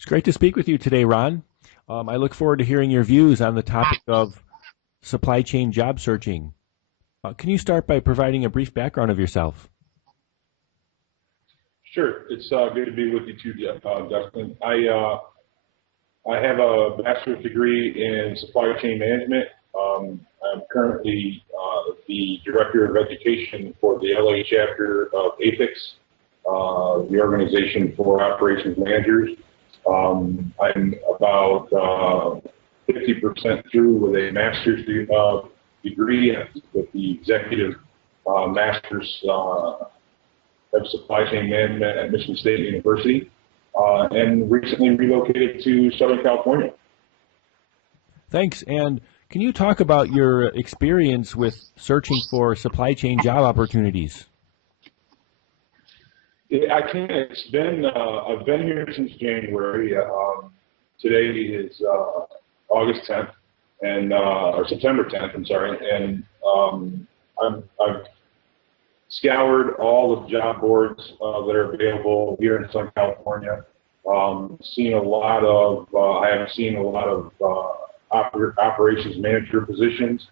It's great to speak with you today, Ron. I look forward to hearing your views on the topic of supply chain job searching. Can you start by providing a brief background of yourself? Sure. It's good to be with you too, Dustin. I have a bachelor's degree in supply chain management. I'm currently the director of education for the LA chapter of APICS, the Organization for Operations Managers. I'm about 50% through with a master's degree with the executive master's of supply chain management at Michigan State University, and recently relocated to Southern California. Thanks. And can you talk about your experience with searching for supply chain job opportunities? I can. It's been I've been here since January. Today is August 10th, and or September 10th. I'm sorry, and I've scoured all the job boards that are available here in Southern California. Seen a lot of I have seen a lot of operations manager positions,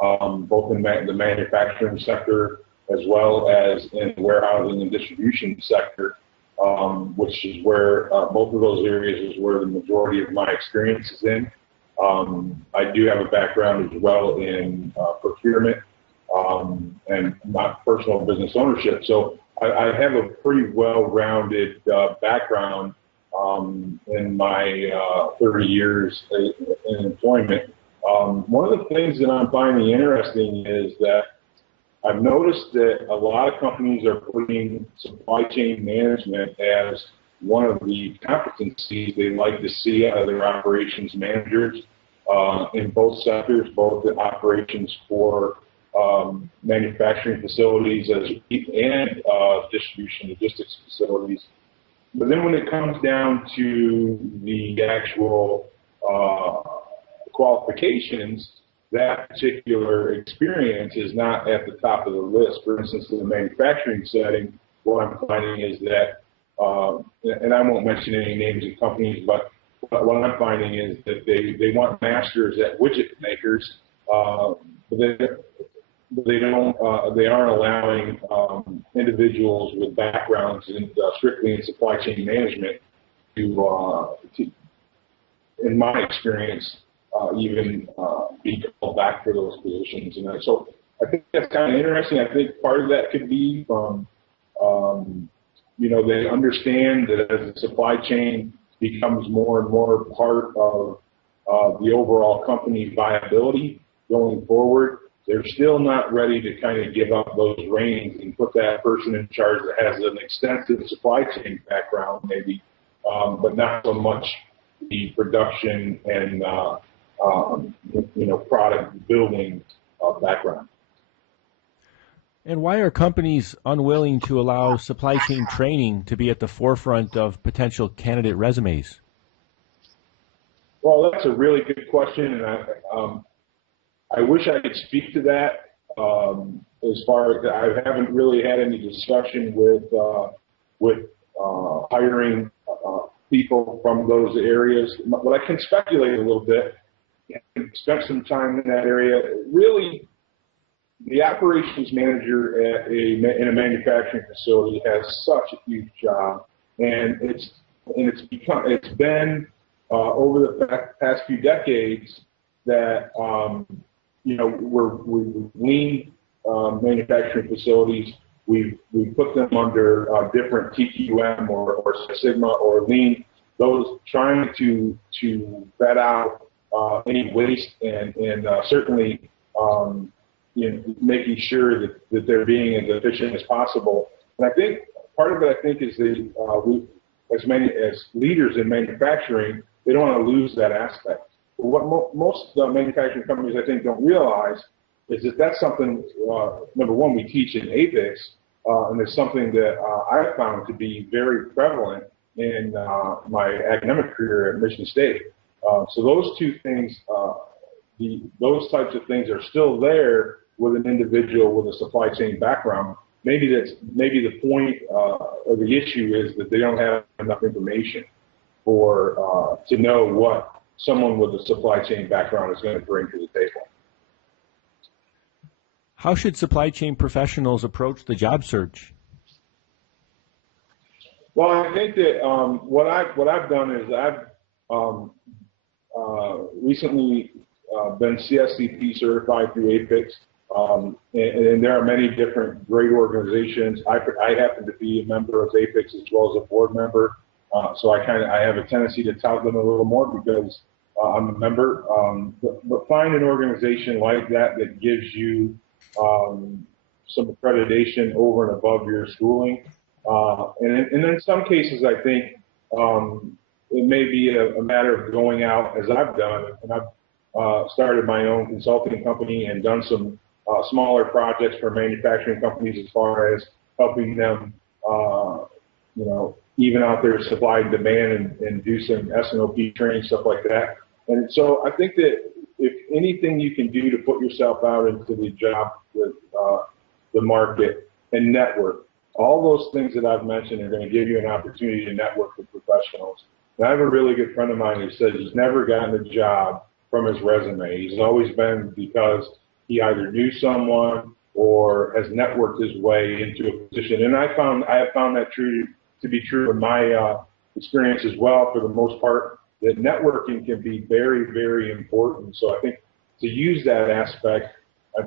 both in the manufacturing sector as well as in the warehousing and distribution sector, which is where both of those areas is where the majority of my experience is in. I do have a background as well in procurement and not personal business ownership. So I have a pretty well-rounded background in my 30 years in employment. One of the things that I'm finding interesting is that I've noticed that a lot of companies are putting supply chain management as one of the competencies they like to see out of their operations managers in both sectors, both the operations for manufacturing facilities and distribution logistics facilities. But then when it comes down to the actual qualifications, that particular experience is not at the top of the list. For instance, in the manufacturing setting, what I'm finding is that, and I won't mention any names of companies, but what I'm finding is that they want masters at widget makers, but they aren't allowing individuals with backgrounds strictly in supply chain management to in my experience, even be called back for those positions. And so I think that's kind of interesting. I think part of that could be from, they understand that as the supply chain becomes more and more part of the overall company viability going forward, they're still not ready to kind of give up those reins and put that person in charge that has an extensive supply chain background, maybe, but not so much the production and product building background. And why are companies unwilling to allow supply chain training to be at the forefront of potential candidate resumes? Well, that's a really good question, and I wish I could speak to that. As far as I haven't really had any discussion with hiring people from those areas, but I can speculate a little bit and spend some time in that area. Really, the operations manager in a manufacturing facility has such a huge job, and it's been over the past few decades that we've lean manufacturing facilities. We put them under different TQM or Six Sigma or Lean, those trying to vet out any waste and certainly making sure that they're being as efficient as possible. And I think part of it, is that as leaders in manufacturing, they don't want to lose that aspect. But what most manufacturing companies, I think, don't realize is that that's something, number one, we teach in APICS, and it's something that I've found to be very prevalent in my academic career at Michigan State. So those two things, those types of things are still there with an individual with a supply chain background. Maybe the point or the issue is that they don't have enough information. for to know what someone with a supply chain background is going to bring to the table. How should supply chain professionals approach the job search? Well, I think that what I've done is I've recently been CSCP certified through APICS, and there are many different great organizations. I happen to be a member of APICS as well as a board member, so I have a tendency to tout them a little more because I'm a member. But find an organization like that that gives you some accreditation over and above your schooling. And in some cases, I think it may be a matter of going out, as I've done, and I've started my own consulting company and done some smaller projects for manufacturing companies as far as helping them, even out their supply and demand and do some S&OP training, stuff like that. And so I think that if anything you can do to put yourself out into the job with the market and network, all those things that I've mentioned are going to give you an opportunity to network with professionals. And I have a really good friend of mine who says he's never gotten a job from his resume. He's always been because he either knew someone or has networked his way into a position. And I have found that to be true in my experience as well, for the most part, that networking can be very, very important. So I think to use that aspect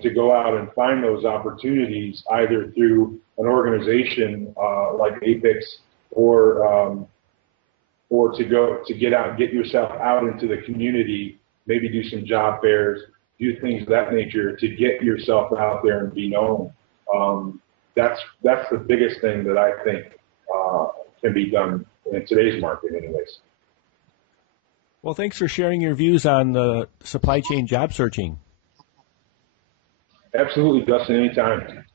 to go out and find those opportunities either through an organization like APICS or to get yourself out into the community, maybe do some job fairs, do things of that nature to get yourself out there and be known. That's the biggest thing that I think can be done in today's market anyways. Well, thanks for sharing your views on the supply chain job searching. Absolutely, Dustin, anytime.